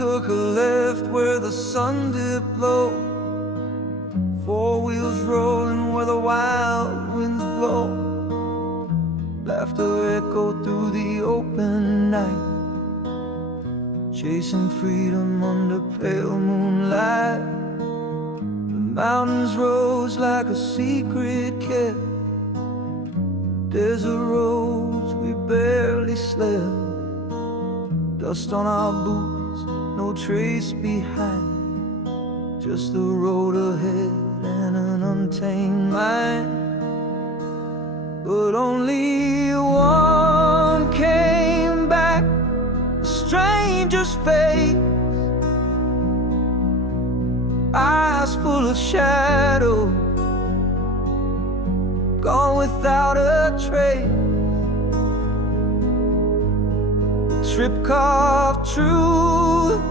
took a left where the sun dipped low, four wheels rolling where the wild winds blow. Laughter echoed through the open night, chasing freedom under pale moonlight. The mountains rose like a secret kept, desert roads we barely slept. Dust on our boots, no trace behind, just the road ahead and an untamed mind. But only one came back, a stranger's face, eyes full of shadow, gone without a trace. Trip carved truth,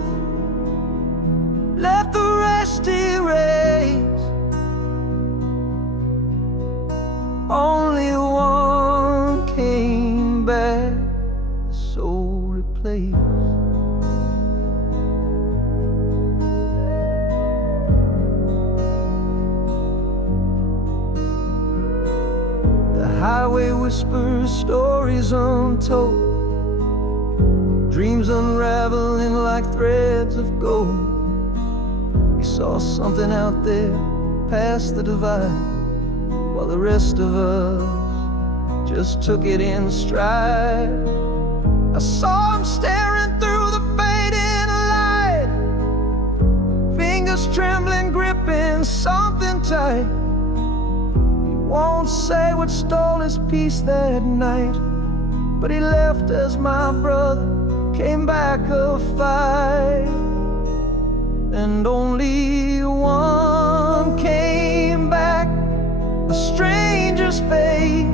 left the rest erased. Only one came back, the soul replaced. The highway whispers stories untold, dreams unraveling like threads of gold. We saw something out there past the divide, while the rest of us just took it in stride. I saw him staring through the fading light, fingers trembling, gripping something tight. He won't say what stole his peace that night, but he left as my brother came back a fight. And only one came back, a stranger's face,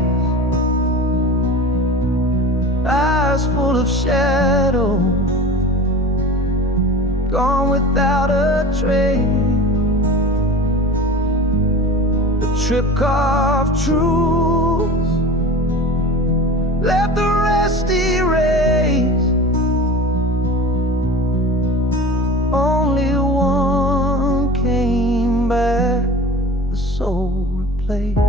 eyes full of shadow, gone without a trace. The trip carved truth, left the rest erased. Only one came back, the soul replaced.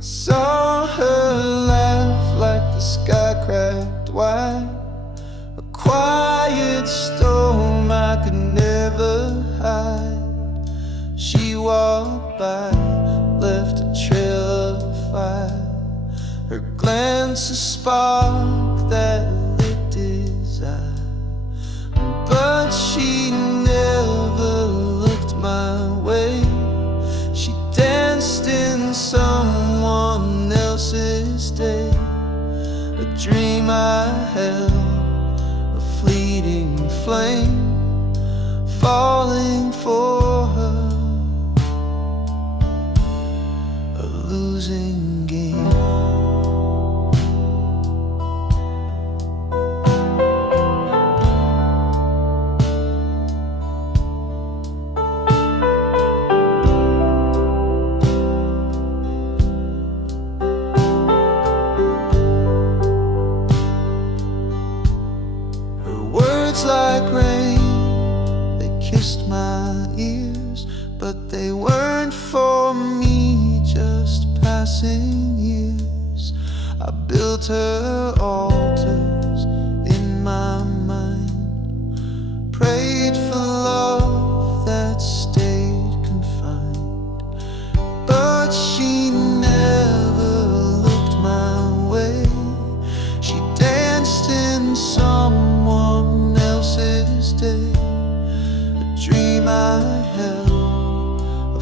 Saw her laugh like the sky cracked wide, a quiet storm I could never hide. She walked by, left a trail of fire, her glance a spark that lit his eye. But she never looked my way, she danced in someone else's day. A dream I held, a fleeting flame, falling for her, a losing game. Like rain, they kissed my ears, but they weren't for me, just passing years. I built her altars in my mind, prayed for love that stayed confined, but she never looked my way. She danced in someone else's day, a dream I held, a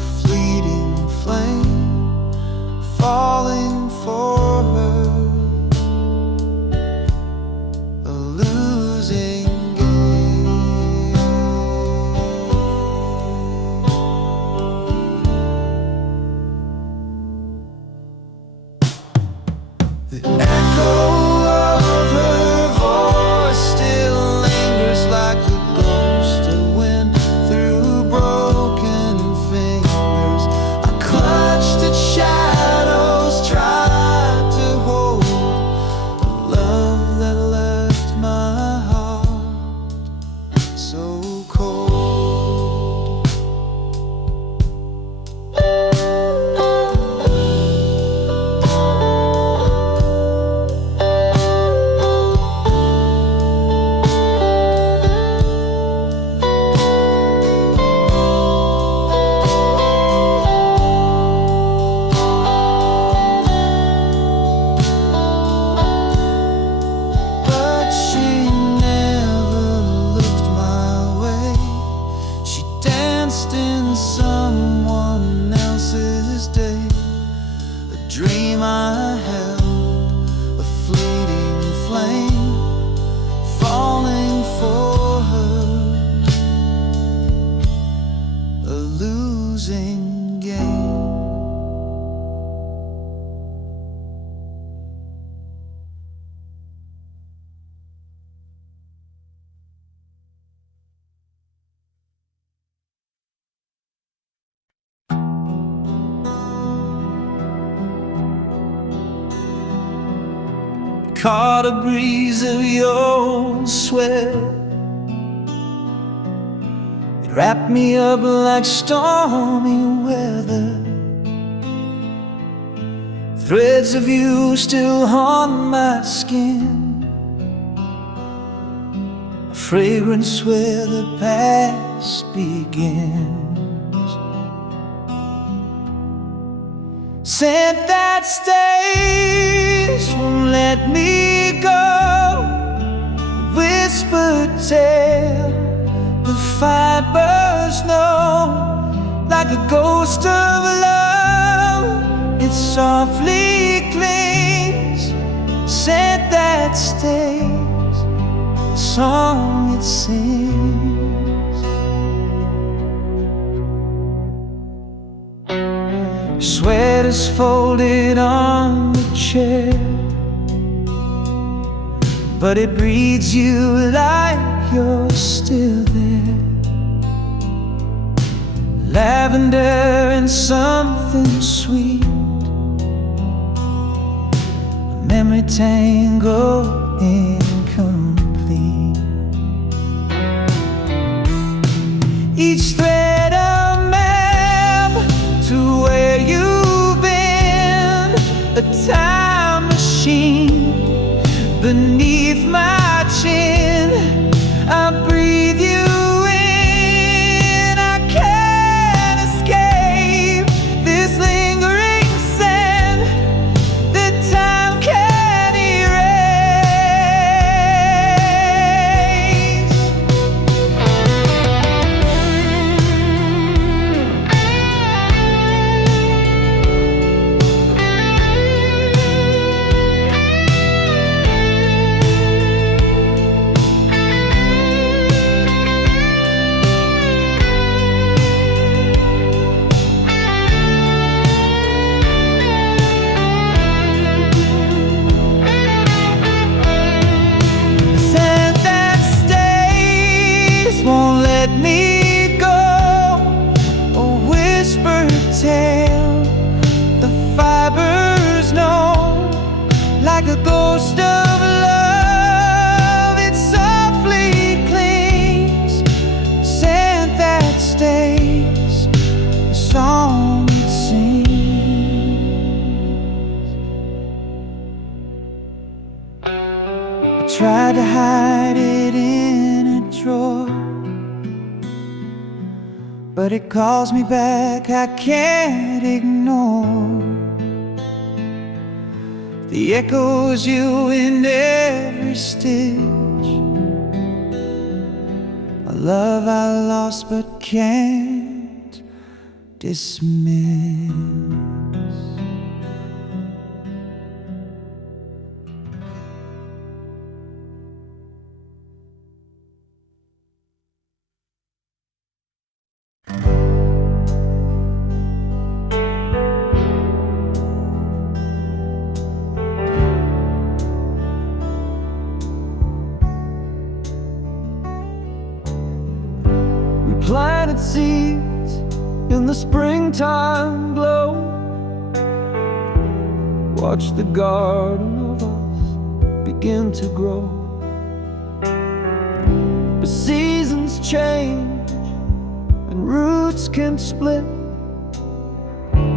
caught a breeze of your sweat. It wrapped me up like stormy weather. Threads of you still haunt my skin, a fragrance where the past begins. Scent that stays won't let me go. Whispered tale the fibers know, like a ghost of love it softly clings. Scent that stays, the song it sings. Sweat is folded on the chair, but it breathes you like you're still there. Lavender and something sweet, a memory tangle incomplete. Each thread a map to where you've been, a time machine beneath my chin. I breathe you in, I can't escape this lingering scent that time can't won't let me go. A whispered tale the fibers know, like a ghost of love it softly clings. Scent that stays, the song it sings. I tried to hide it in a drawer, but it calls me back, I can't ignore. The echoes you in every stitch, a love I lost but can't dismiss. Planted seeds in the springtime glow. Watch the garden of us begin to grow. But seasons change and roots can split.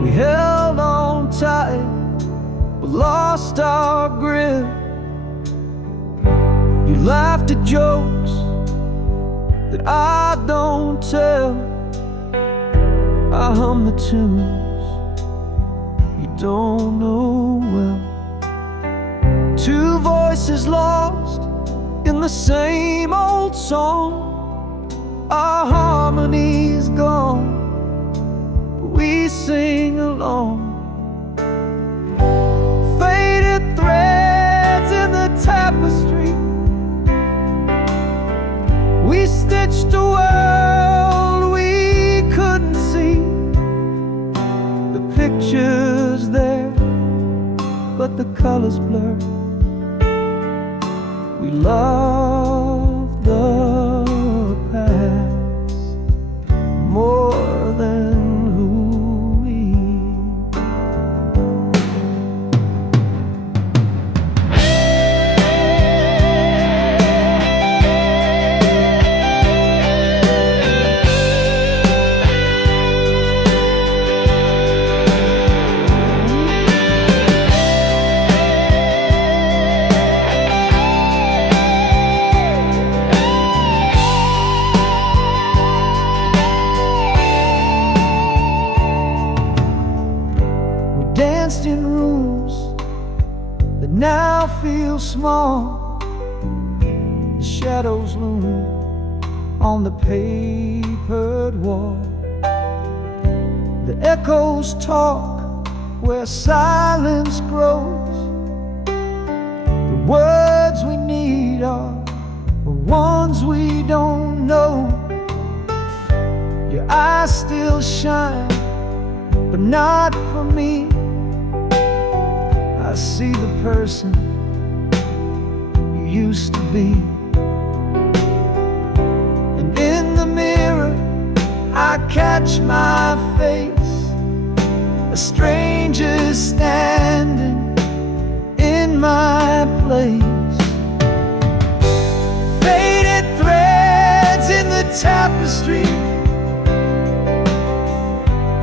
We held on tight but lost our grip. You laughed at jokes that I don't tell. I hum the tunes you don't know well. Two voices lost in the same old song. Our harmony's gone, but we sing along. Faded threads in the tapestry, we stitched a world we couldn't see. The picture's there, but the colors blur. We love the past more than who we. feel small. The shadows loom on the papered wall. The echoes talk where silence grows. The words we need are the ones we don't know. Your eyes still shine, but not for me. I see the person you used to be. And in the mirror I catch my face, a stranger standing in my place. Faded threads in the tapestry,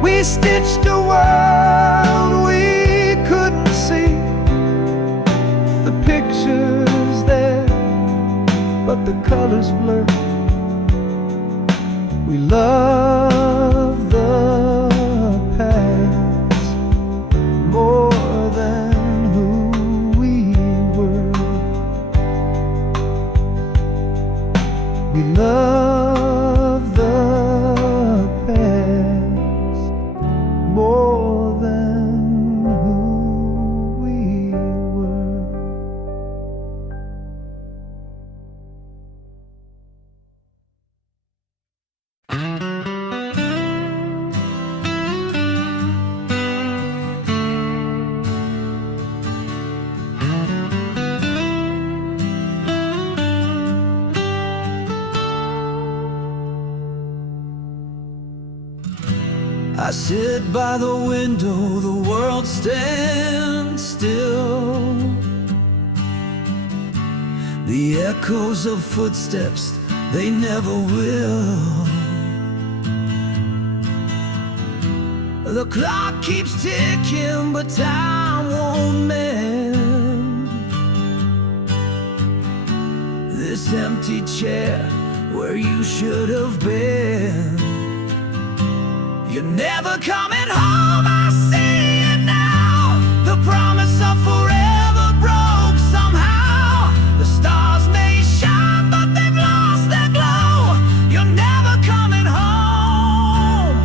we stitched a world we couldn't see. The picture's there, but the colors blur. We love the past more than who we were. We love the past more than who we were. I sit by the window, the world stands still. The echoes of footsteps, they never will. The clock keeps ticking, but time won't mend this empty chair where you should have been. You're never coming home, I see it now. The promise of forever broke somehow. The stars may shine, but they've lost their glow. You're never coming home,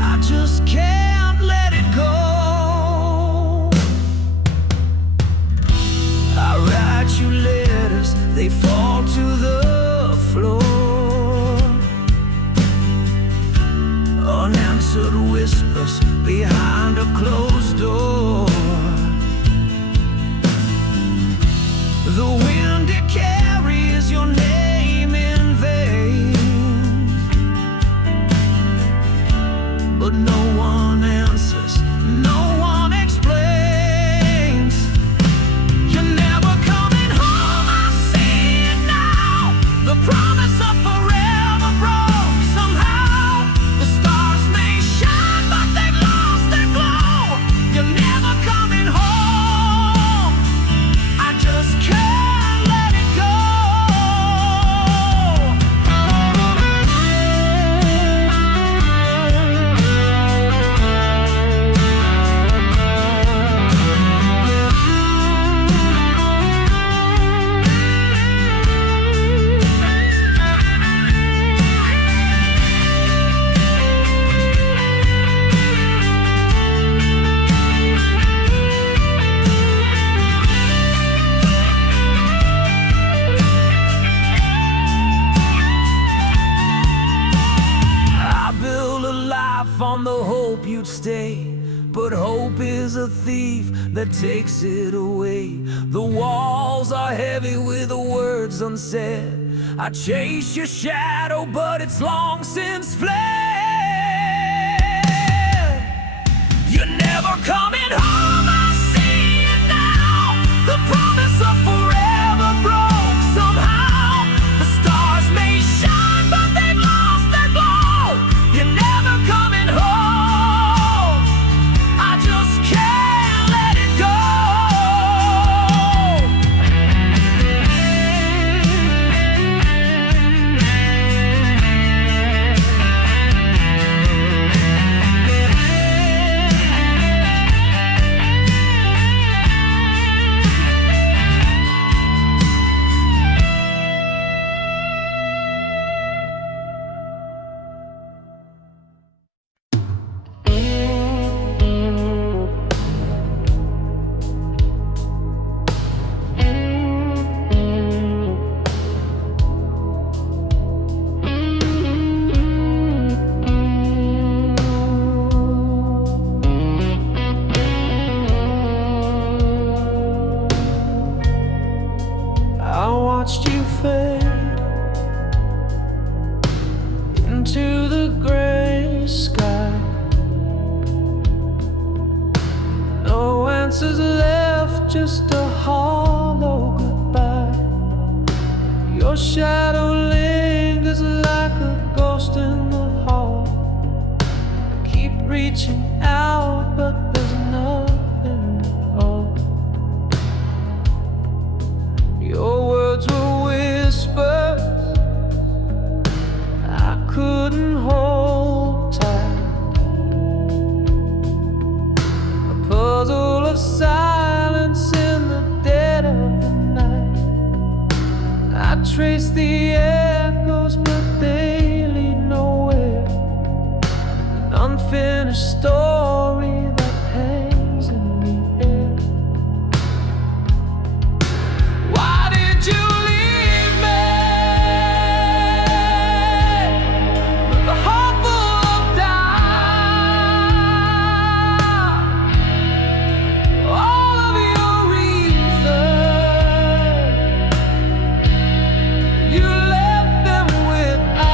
I just can't let it go. I write you letters, they fall to the floor. Unanswered whispers behind a closed door. The wind, it carries your name in vain, but no one answers, no one explains. You're never coming home, I see it now. The promise of forever broke somehow. The stars may shine, but they've lost their glow. You're never coming home, I just can't let it go. I built a life on the hope you'd stay, but hope is a thief that takes it away. The walls are heavy with the words unsaid. I chase your shadow, but it's long since fled. You're never coming home, I see it now. The promise of forever broke somehow. The stars may shine, but they've lost their glow. You're never coming home, I just can't let it go. just a hollow goodbye. Your shadow lingers like a ghost in the hall. I keep reaching out, but there's nothing at all. Your words were whispers I couldn't hold tight. A puzzle of silence in the dead of the night. I trace the echoes, but they lead nowhere. An unfinished story that hangs in the air. Why did you leave me with a heart full of doubt? All of your reasons, you left them without.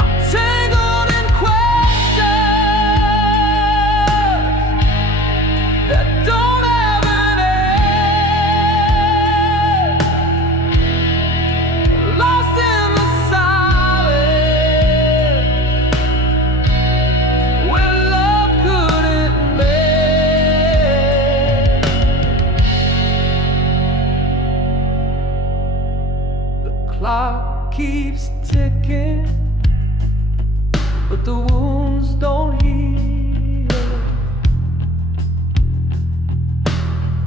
I'm tangled in questions that don't have an end, lost in the silence where love couldn't mend. The clock keeps ticking, but the wounds don't heal.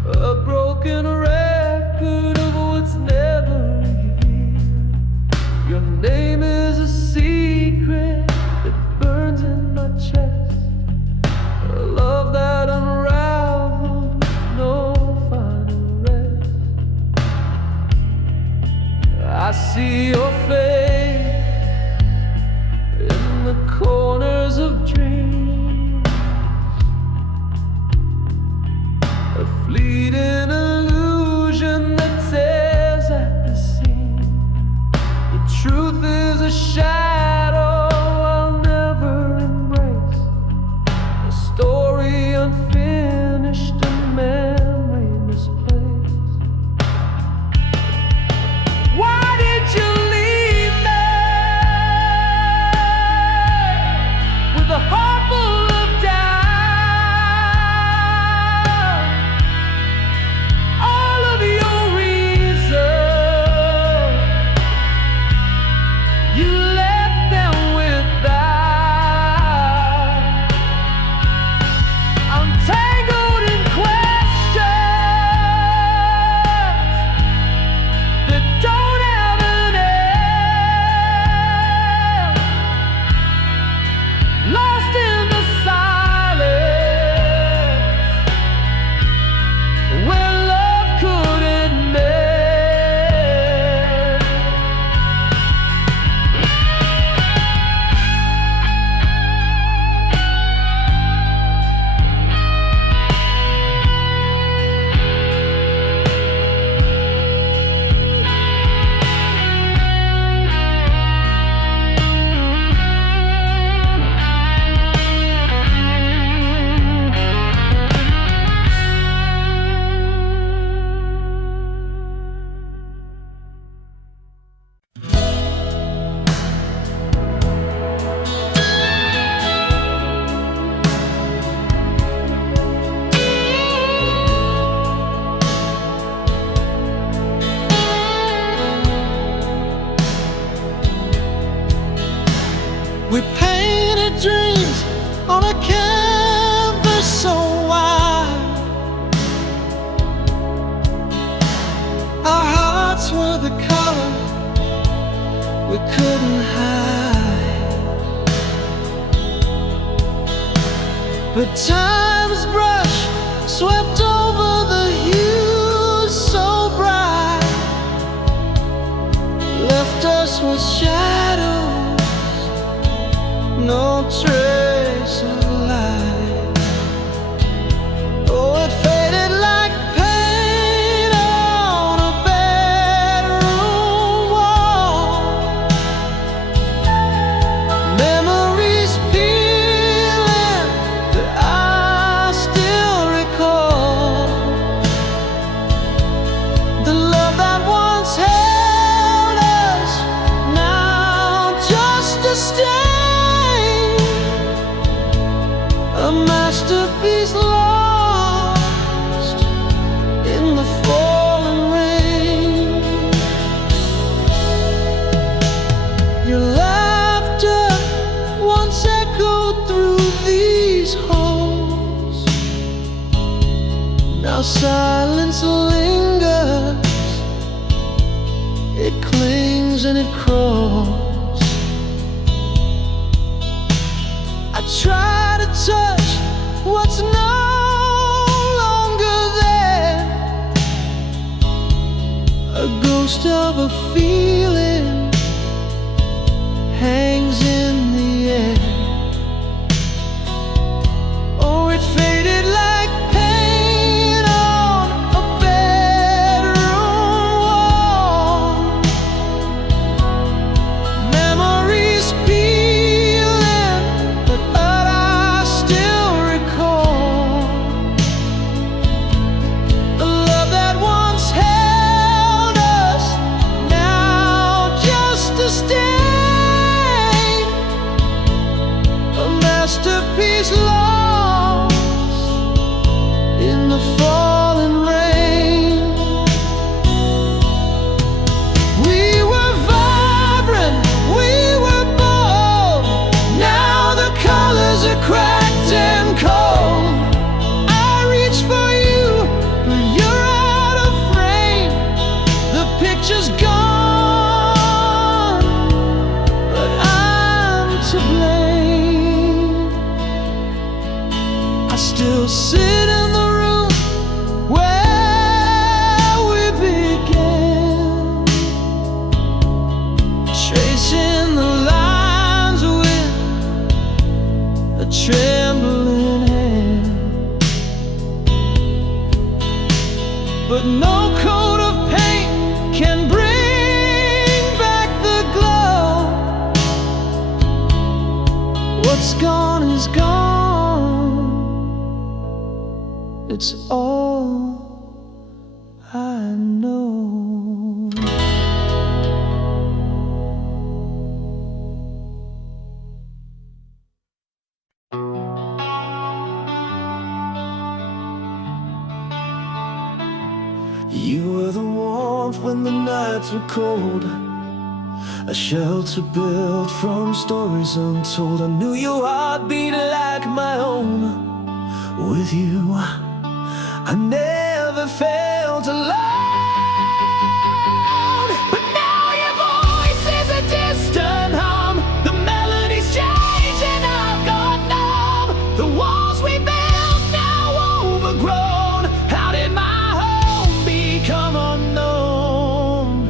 A broken record of what's never revealed. Your name is a secret that burns in my chest. A love that unraveled with no final rest. I see your face in the corners of dreams, a fleeting illusion that tears at the seam. The truth is a shadow I'll never embrace, a story unfinished, a memory misplaced. Why did you leave me with a heart full of doubt? All of your reasons, you left them without. I'm tangled in questions that don't have an end, lost in the silence where love couldn't mend. We painted dreams on a canvas so wide. Our hearts were the color we couldn't hide. But time's brush swept over the hues so bright, left us with shadows, no trace of light. Oh, it faded like paint on a bedroom wall. Memories peeling that I masterpiece lost in the falling rain. Your laughter once echoed through these halls. Now silence lingers, it clings and it crawls. I try to touch what's no longer there, a ghost of a feeling hangs in the air. Oh, it faded like paint on a bedroom wall. Memories peeling, but I still recall the love that once held us, now just a stain, a masterpiece lost in the falling rain. We were vibrant, we were bold. Now the colors are cracked and cold. I reach for you, but you're out of frame. The picture's gone, but I'm to blame. I still sit in the room where we began, tracing the lines with a trembling hand. But no coat of paint can bring back the glow. What's gone is gone, it's all I know. You were the warmth when the nights were cold, a shelter built from stories untold. I knew your heart beat like my own. With you, I never felt alone. But now your voice is a distant hum. The melodies change and I've got numb. The walls we built now overgrown. How did my home become unknown?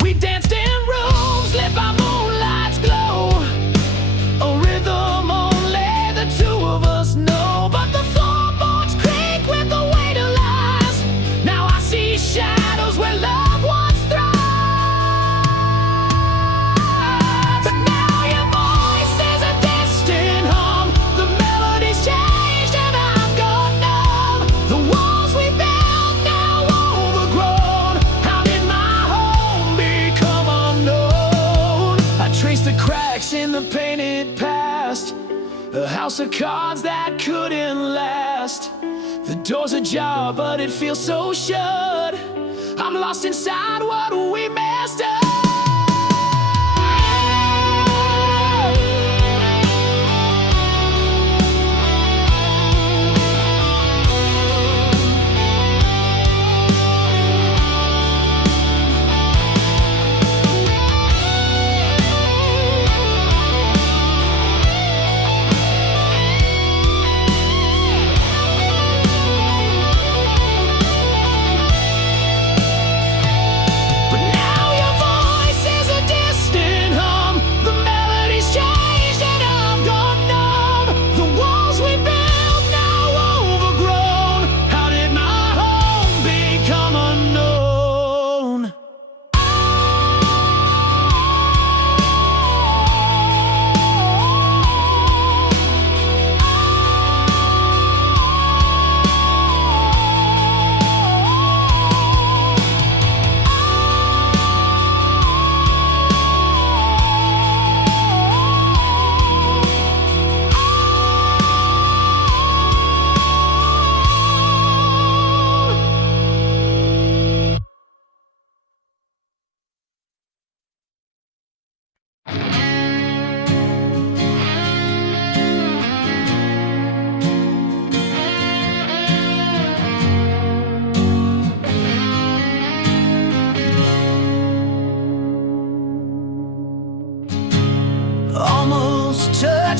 We danced in rooms lit by moonlight's glow, a rhythm only the two of us know. But the floorboards creak with the weight of lies. Now I see shadows where love once thrived. But now your voice is a distant hum. The melodies changed and I've got numb. The walls we built now overgrown. How did my home become unknown? I traced the cracks in the painted past, a house of cards that couldn't last. The door's ajar, but it feels so shut. I'm lost inside what we messed up. But now your voice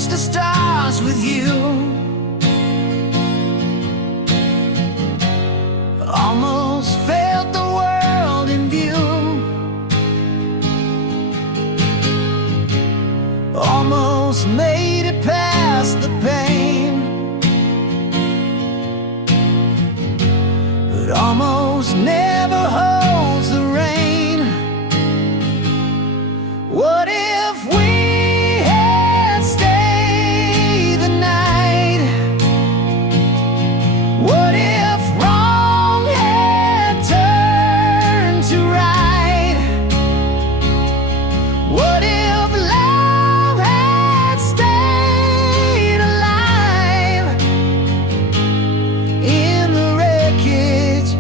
reach the stars with you. Almost felt the world in view. Almost made it past the pain, but almost never holds the rain. What if we had stayed the night? What if wrong had turned to right? What if love had stayed alive? In the wreckage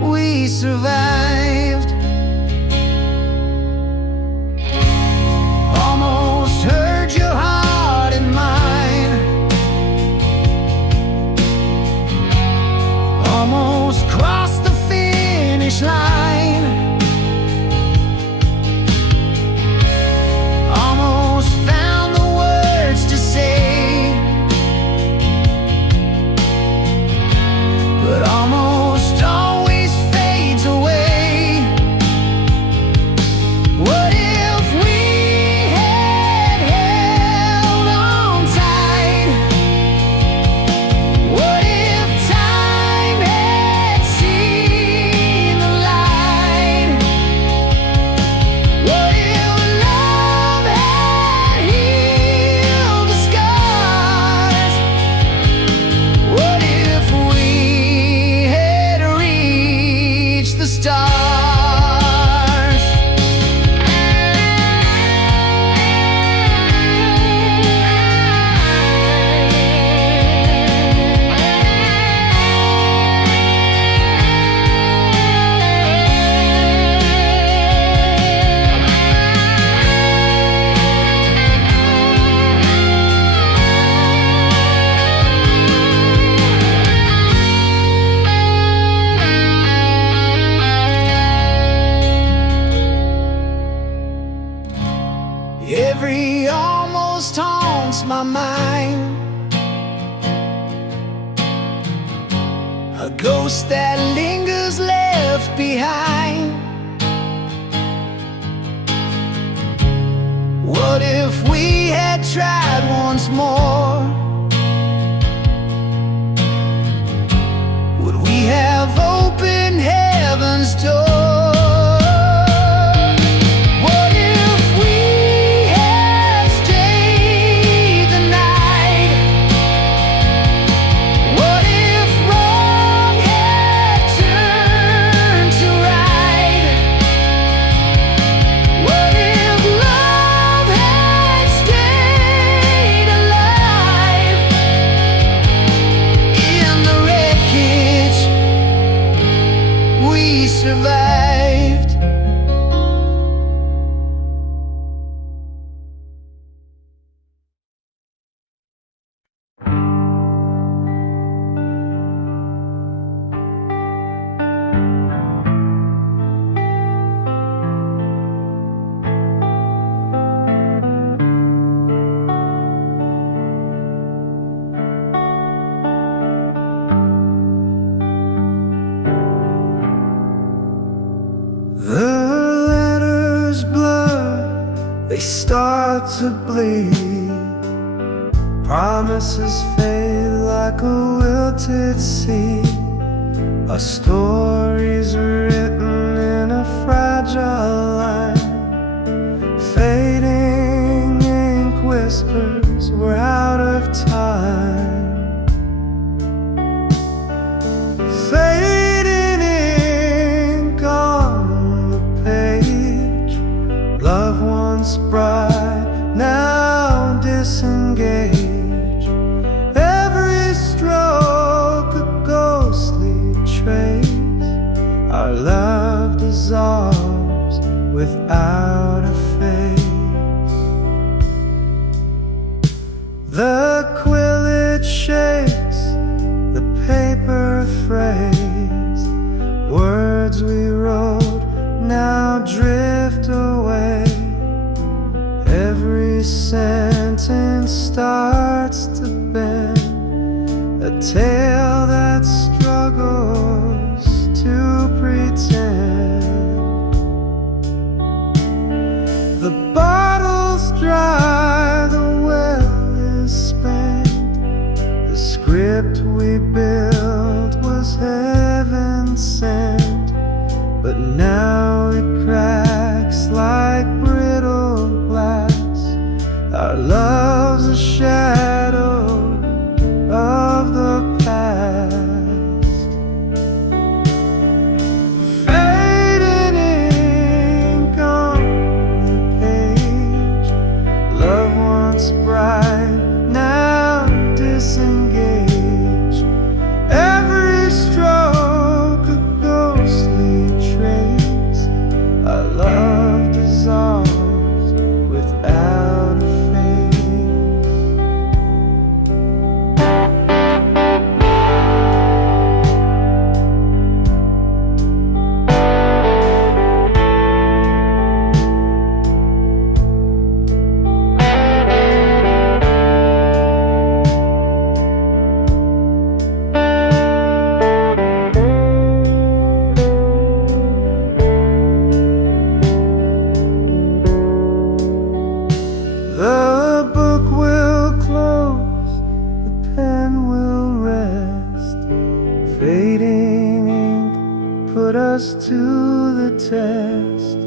we survived. Almost heard your heart and mine. Almost crossed the finish line. Almost found the words to say, but almost always fades away. What if we had held on tight? What if time had seen the light? What if love had healed the scars? What if we had reached the stars? Every almost haunts my mind, a ghost that lingers left behind. What if we had tried once more? Would we have opened heaven's door? What if we had stayed the night? What if wrong had turned to right? What if love had stayed alive? In the wreckage we survived. The letters blur, they start to bleed. Promises fade like a wilted seed. Our stories written in a fragile line. Fading ink whispers we're out of time. Fading ink on the page. Love once bright, now disengaged. Every stroke a ghostly trace. Our love dissolves without a face. The quill shakes, the paper phrase. Words we wrote now drift away. Every sentence but now it cracks like brittle glass. Our love's a shadow of the past, fading ink on the page. Love once bright, now disengaged. Every stroke a ghostly trace. Our love dissolves without a the book will close, the pen will rest. Fading ink put us to the test,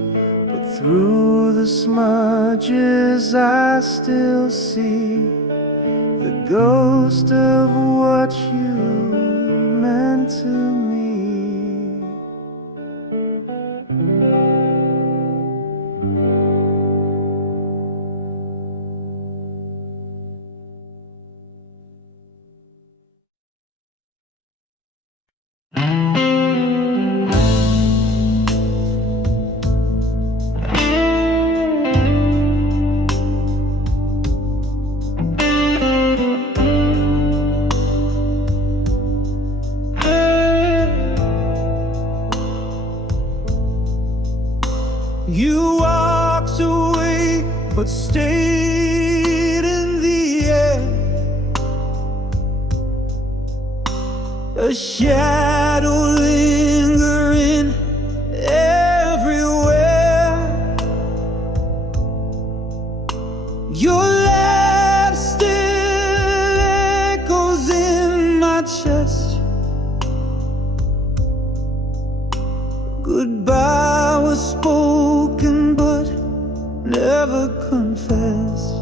but through the smudges I still see the ghost of what you meant to me. You walked away, but stayed in the air. A shadow lingering everywhere. Your laugh still echoes in my chest. Goodbye was spoken but never confessed.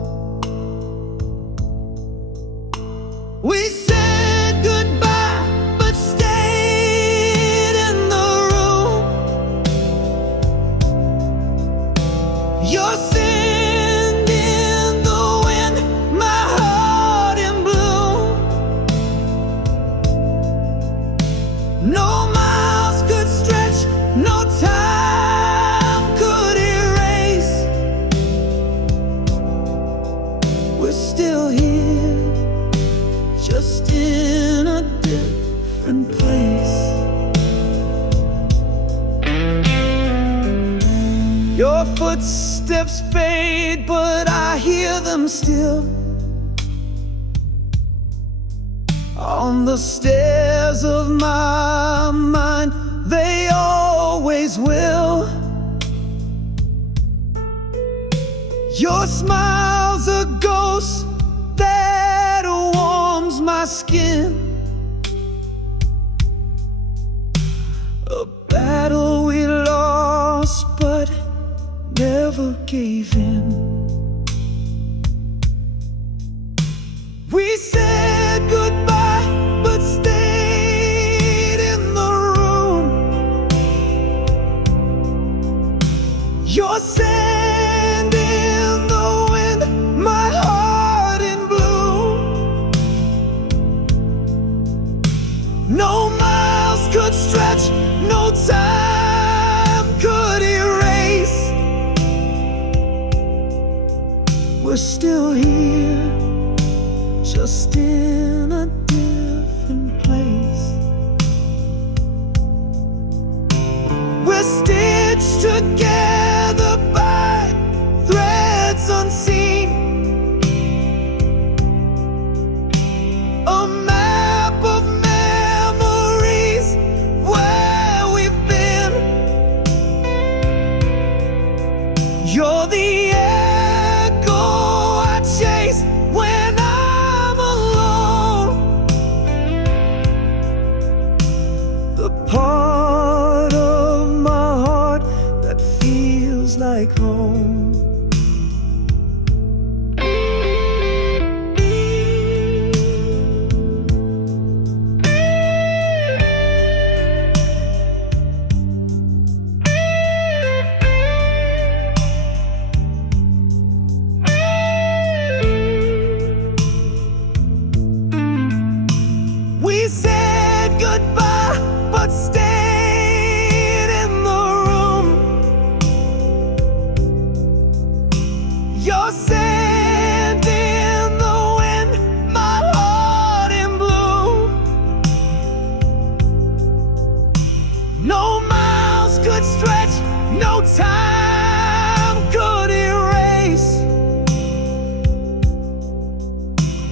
We said goodbye but stayed in the room. Your sand in the wind, my heart in bloom. No miles could stretch, no time could erase. We're still here, just in a different place. Your footsteps fade, but I hear them still on the stairs of my mind. They always will. Your smile's a ghost that warms my skin. A battle we lost but never gave in. We said goodbye but stayed in the room. Your sand in the wind, my heart in bloom. No miles could stretch, no time could erase. We're still here, just in a different place. We're stitched together by threads unseen. A map of memories where we've been. You're the echo I chase when I'm alone. The part of my could stretch, no time could erase.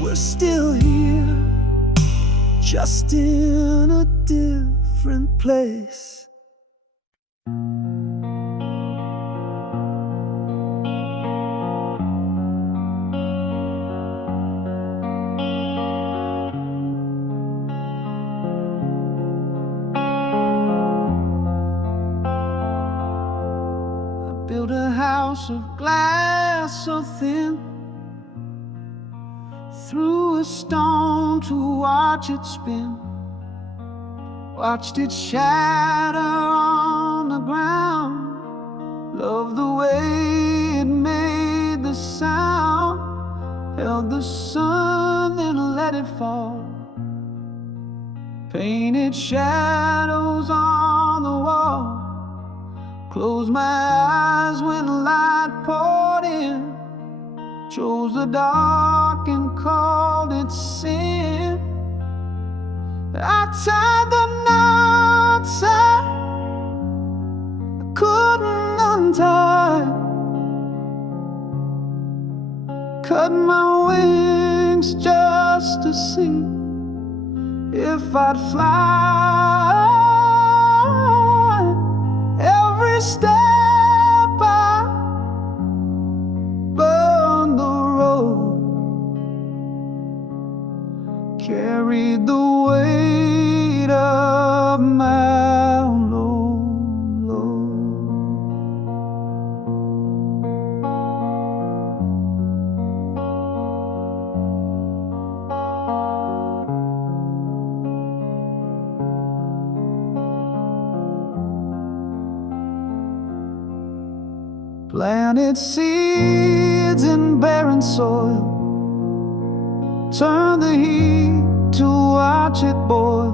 We're still here, just in a different place. Built a house of glass so thin, threw a stone to watch it spin, watched it shatter on the ground. Loved the way it made the sound, held the sun then let it fall, painted shadows on the wall. Closed my eyes when light poured in, chose the dark and called it sin. I tied the knots I couldn't untie, cut my wings just to see if I'd fly. Every step I burned the road, carried the weight of my own load. Planted seeds in barren soil, turned the heat to watch it boil,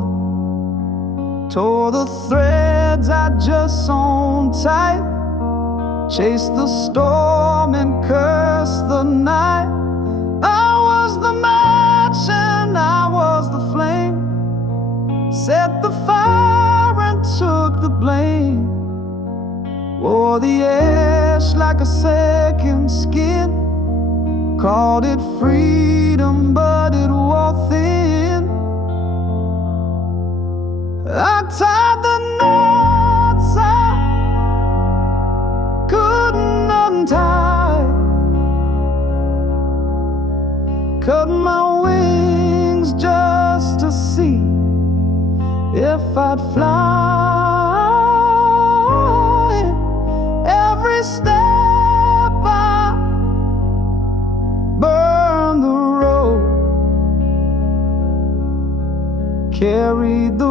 tore the threads I just sewn tight, chased the storm and cursed the night. I was the match and I was the flame, set the fire and took the blame, wore the ash like a second skin, called it freedom but it wore thin. I tied the knots I couldn't untie, cut my wings just to see if I'd fly. Every step I burned the road, carried the